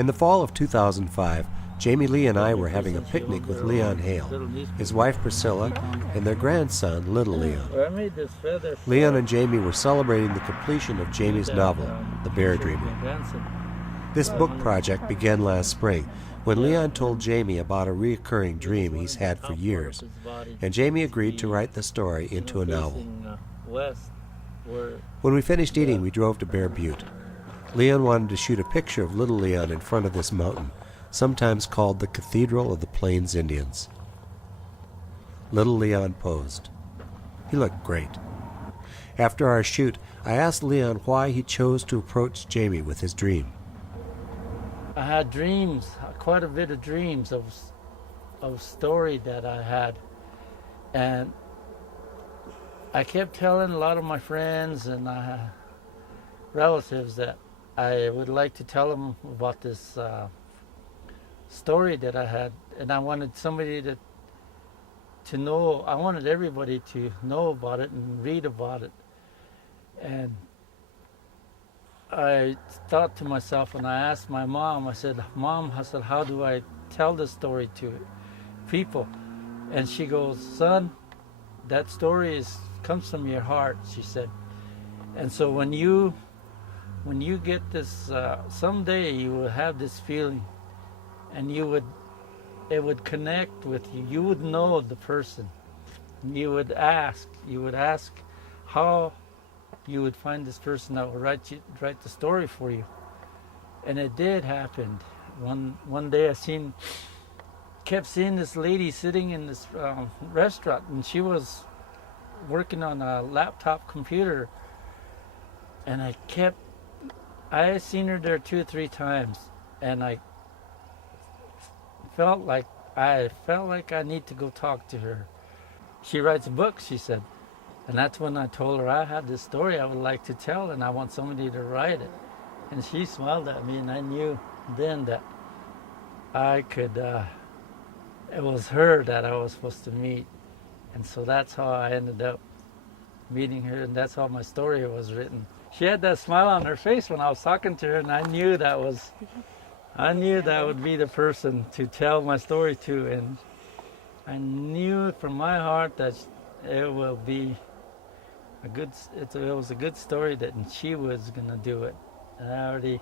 In the fall of 2005, Jamie Lee and I were having a picnic with Leon Hale, his wife Priscilla, and their grandson, Little Leon. Leon and Jamie were celebrating the completion of Jamie's novel, The Bear Dreamer. This book project began last spring, when Leon told Jamie about a recurring dream he's had for years, and Jamie agreed to write the story into a novel. When we finished eating, we drove to Bear Butte. Leon wanted to shoot a picture of Little Leon in front of this mountain, sometimes called the Cathedral of the Plains Indians. Little Leon posed. He looked great. After our shoot, I asked Leon why he chose to approach Jamie with his dream. I had dreams, quite a bit of dreams of story that I had, and I kept telling a lot of my friends and relatives that I would like to tell them about this story that I had, and I wanted somebody to know. I wanted everybody to know about it and read about it. And I thought to myself, and I asked my mom, I said, "Mom," I said, "how do I tell this story to people?" And she goes, "Son, that story comes from your heart," she said. And so when you get this, someday you will have this feeling, and it would connect with you. You would know the person. You would ask how you would find this person that would write the story for you. And it did happen. One day I kept seeing this lady sitting in this restaurant, and she was working on a laptop computer, and I seen her there 2 or 3 times, and I felt like I need to go talk to her. She writes books, she said, and that's when I told her I had this story I would like to tell, and I want somebody to write it. And she smiled at me, and I knew then that I could. It was her that I was supposed to meet, and so that's how I ended up meeting her, and that's how my story was written. She had that smile on her face when I was talking to her, and I knew that would be the person to tell my story to, and I knew from my heart that it will be it was a good story, that she was gonna do it. And I already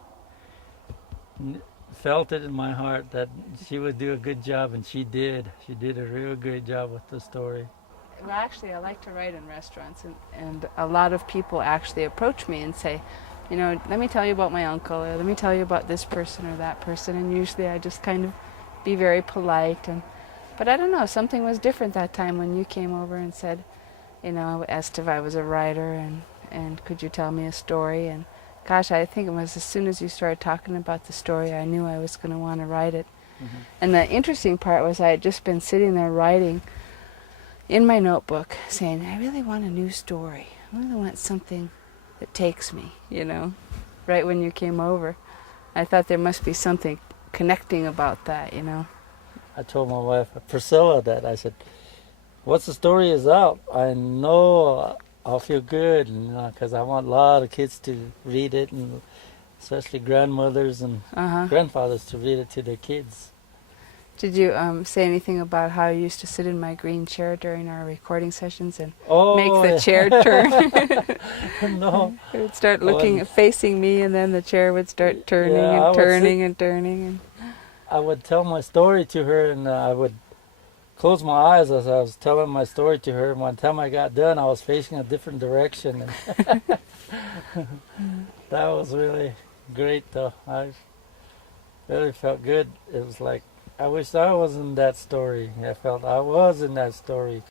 felt it in my heart that she would do a good job, and she did. She did a real great job with the story. Well, actually, I like to write in restaurants, and a lot of people actually approach me and say, let me tell you about my uncle, or let me tell you about this person or that person, and usually I just kind of be very polite. But I don't know, something was different that time when you came over and said, asked if I was a writer, and could you tell me a story, and gosh, I think it was as soon as you started talking about the story, I knew I was going to want to write it. Mm-hmm. And the interesting part was I had just been sitting there writing in my notebook, saying, I really want a new story. I really want something that takes me, right when you came over. I thought there must be something connecting about that, I told my wife, Priscilla, that I said, once the story is out, I know I'll feel good, because I want a lot of kids to read it, and especially grandmothers and grandfathers to read it to their kids. Did you say anything about how you used to sit in my green chair during our recording sessions and make the chair turn? No. It would start facing me, and then the chair would start turning and turning. I would tell my story to her, and I would close my eyes as I was telling my story to her. And by the time I got done, I was facing a different direction. And that was really great, though. I really felt good. It was like, I wish I was in that story. I felt I was in that story.